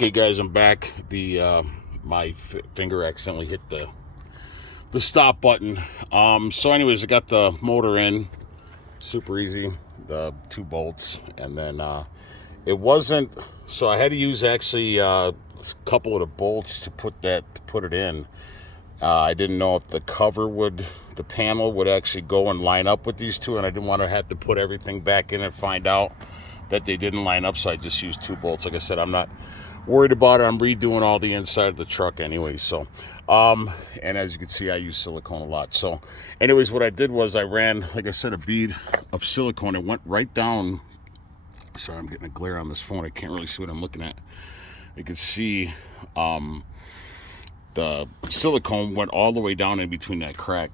Okay guys, I'm back. My finger accidentally hit the stop button. So anyways, I got the motor in, super easy, the 2 bolts, and then it wasn't, so I had to use actually a couple of the bolts to put it in. I didn't know if the panel would actually go and line up with these two, and I didn't want to have to put everything back in and find out that they didn't line up, so I just used 2 bolts. Like I said, I'm not worried about it. I'm redoing all the inside of the truck anyway. So and as you can see, I use silicone a lot. So anyways, what I did was I ran, like I said, a bead of silicone. It went right down. Sorry, I'm getting a glare on this phone. I can't really see what I'm looking at. You can see the silicone went all the way down in between that crack.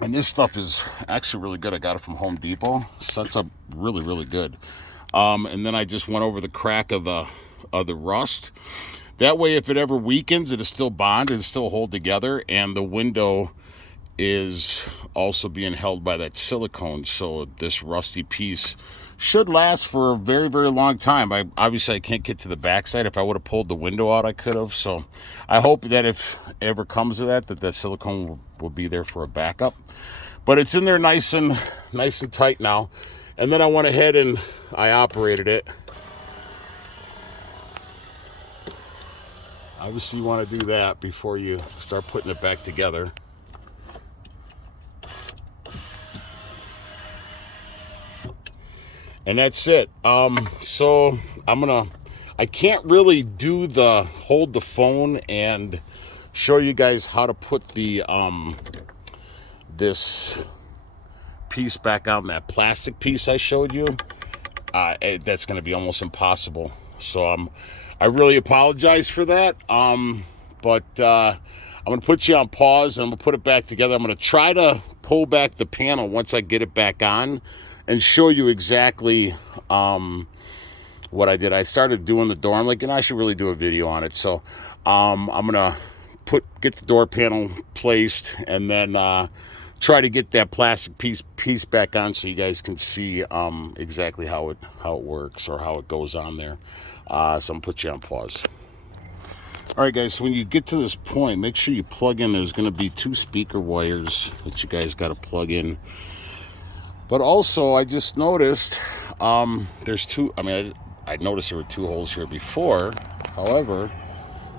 And this stuff is actually really good. I got it from Home Depot. Sets up really, really good. And then I just went over the crack of the rust. That way, if it ever weakens, it is still bonded, it's still hold together, and the window is also being held by that silicone. So this rusty piece should last for a very, very long time. Obviously I can't get to the backside. If I would have pulled the window out, I could have. So I hope that if it ever comes to that silicone will be there for a backup. But it's in there nice and tight now. And then I went ahead and I operated it. Obviously you want to do that before you start putting it back together. And that's it. So I can't really hold the phone and show you guys how to put this piece back on, that plastic piece I showed you. That's going to be almost impossible. So I really apologize for that. But I'm going to put you on pause and I'm going to put it back together. I'm going to try to pull back the panel once I get it back on and show you exactly what I did. I started doing the door. I'm like, and I should really do a video on it. So I'm gonna get the door panel placed and then try to get that plastic piece back on so you guys can see exactly how it works or how it goes on there. So I'm gonna put you on pause. All right, guys, so when you get to this point, make sure you plug in. There's gonna be 2 speaker wires that you guys got to plug in. But also, I just noticed there's 2. I mean, I noticed there were 2 holes here before. However,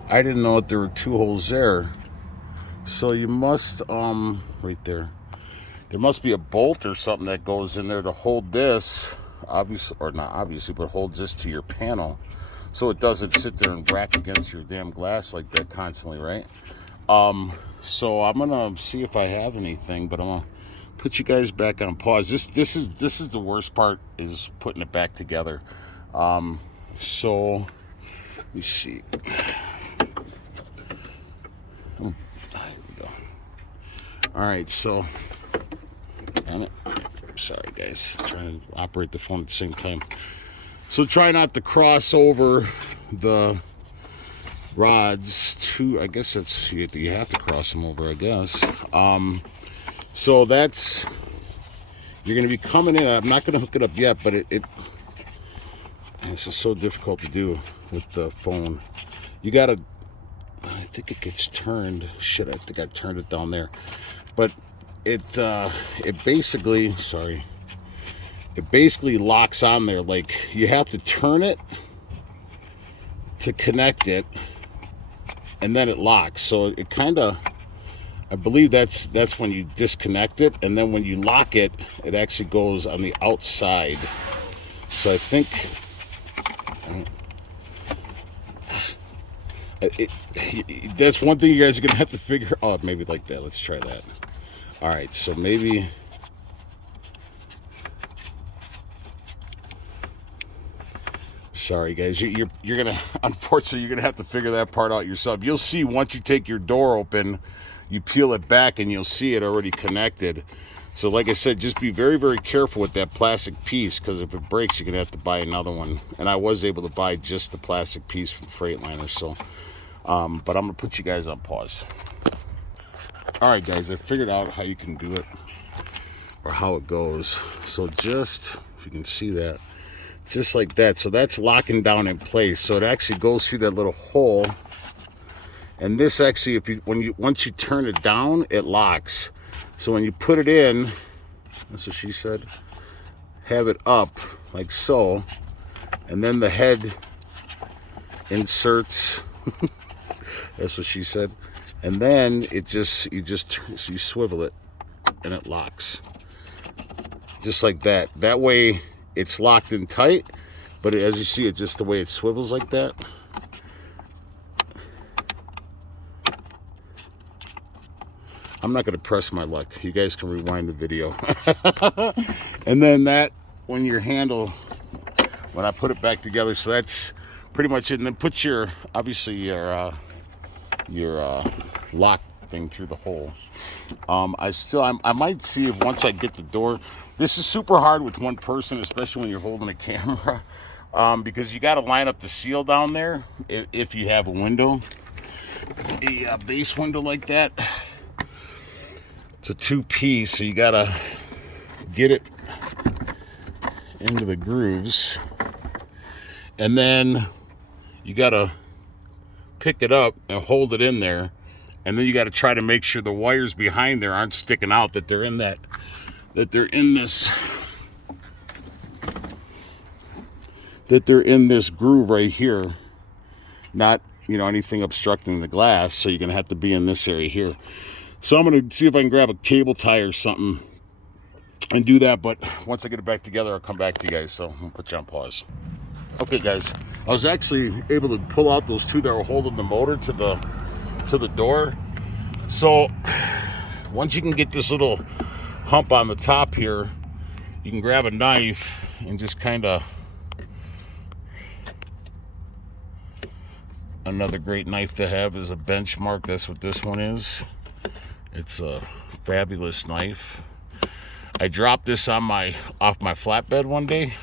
I didn't know that there were 2 holes there. So you must, right there, there must be a bolt or something that goes in there to hold this, obviously, or not obviously, but holds this to your panel. So it doesn't sit there and whack against your damn glass like that constantly, right? So I'm gonna see if I have anything, but I'm gonna put you guys back on pause. This is the worst part, is putting it back together. So let me see. There we go. All right, so damn it. Sorry guys, I'm trying to operate the phone at the same time. So try not to cross over the rods too. I guess that's, you have to cross them over, I guess. So that's, you're going to be coming in. I'm not going to hook it up yet, but this is so difficult to do with the phone. You got to, I think it gets turned. Shit, I think I turned it down there. But it basically, sorry, it basically locks on there. Like, you have to turn it to connect it, and then it locks. So it kind of, I believe that's when you disconnect it, and then when you lock it, it actually goes on the outside. So I think that's one thing you guys are gonna have to figure. Oh, maybe like that. Let's try that. All right, so maybe. Sorry guys, you're gonna, unfortunately, you're gonna have to figure that part out yourself. You'll see once you take your door open, you peel it back and you'll see it already connected. So like I said, just be very, very careful with that plastic piece, because if it breaks, you're gonna have to buy another one. And I was able to buy just the plastic piece from Freightliner. So but I'm gonna put you guys on pause. All right guys, I figured out how you can do it, or how it goes. So just, if you can see that, just like that. So that's locking down in place. So it actually goes through that little hole. And this actually, once you turn it down, it locks. So when you put it in, that's what she said, have it up like so, and then the head inserts. That's what she said. And then you swivel it and it locks. Just like that. That way it's locked in tight, but as you see, it's just the way it swivels like that. I'm not going to press my luck. You guys can rewind the video. And then that, when I put it back together, so that's pretty much it. And then put your lock thing through the hole. I might see if once I get the door, this is super hard with one person, especially when you're holding a camera, because you got to line up the seal down there if you have a window, a base window like that. It's a two-piece, so you gotta get it into the grooves, and then you gotta pick it up and hold it in there, and then you gotta try to make sure the wires behind there aren't sticking out, that they're in this groove right here, not anything obstructing the glass. So you're gonna have to be in this area here. So I'm going to see if I can grab a cable tie or something and do that. But once I get it back together, I'll come back to you guys. So I'm going to put you on pause. Okay, guys. I was actually able to pull out those two that were holding the motor to the door. So once you can get this little hump on the top here, you can grab a knife and just kind of... Another great knife to have is a benchmark. That's what this one is. It's a fabulous knife. I dropped this off my flatbed one day,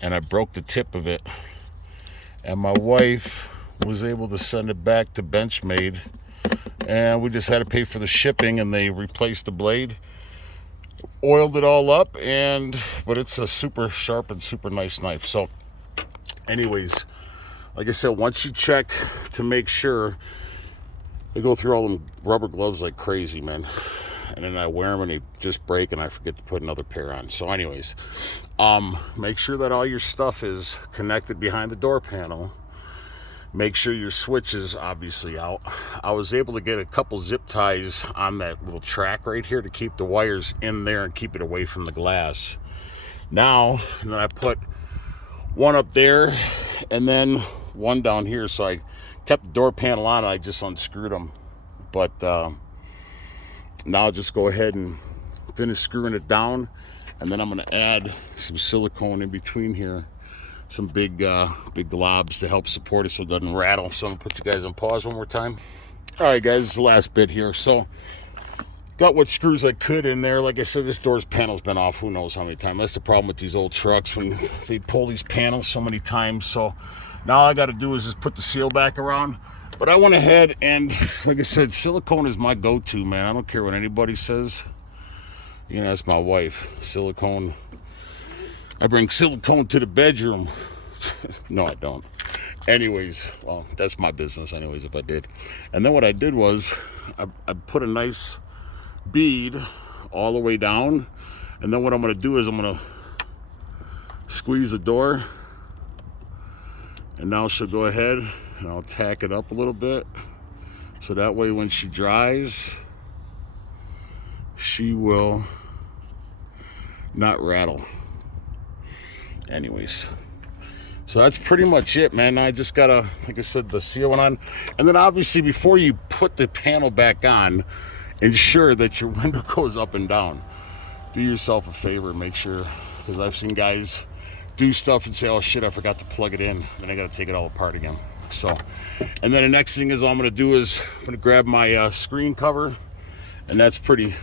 and I broke the tip of it. And my wife was able to send it back to Benchmade, and we just had to pay for the shipping, and they replaced the blade, oiled it all up, but it's a super sharp and super nice knife. So, anyways, like I said, once you check to make sure. I go through all them rubber gloves like crazy, man. And then I wear them and they just break and I forget to put another pair on. So anyways, make sure that all your stuff is connected behind the door panel. Make sure your switch is obviously out. I was able to get a couple zip ties on that little track right here to keep the wires in there and keep it away from the glass. Now, and then I put one up there and then one down here. So I kept the door panel on and I just unscrewed them. But now I'll just go ahead and finish screwing it down, and then I'm going to add some silicone in between here, some big globs to help support it so it doesn't rattle. So I'm going to put you guys on pause one more time. All right, guys, this is the last bit here. So got what screws I could in there. Like I said, this door's panel's been off who knows how many times. That's the problem with these old trucks, when they pull these panels so many times. So now all I got to do is just put the seal back around. But I went ahead and, like I said, silicone is my go-to, man. I don't care what anybody says. That's my wife. Silicone. I bring silicone to the bedroom. No, I don't. Anyways, well, that's my business anyways if I did. And then what I did was I put a nice bead all the way down. And then what I'm going to do is I'm going to squeeze the door. And now she'll go ahead and I'll tack it up a little bit. So that way when she dries, she will not rattle. Anyways, so that's pretty much it, man. I just gotta, like I said, the seal went on. And then obviously before you put the panel back on, ensure that your window goes up and down. Do yourself a favor and make sure, because I've seen guys do stuff and say, oh shit, I forgot to plug it in. Then I got to take it all apart again. So, and then the next thing is all I'm going to do is I'm going to grab my screen cover, and that's pretty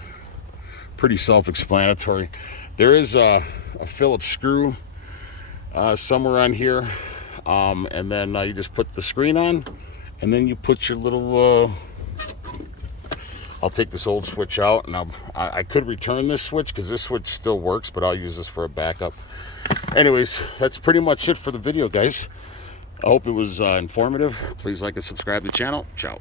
self-explanatory. There is a Phillips screw somewhere on here, and then you just put the screen on, and then you put your little I'll take this old switch out, and I could return this switch because this switch still works, but I'll use this for a backup. Anyways, that's pretty much it for the video, guys. I hope it was informative. Please like and subscribe to the channel. Ciao.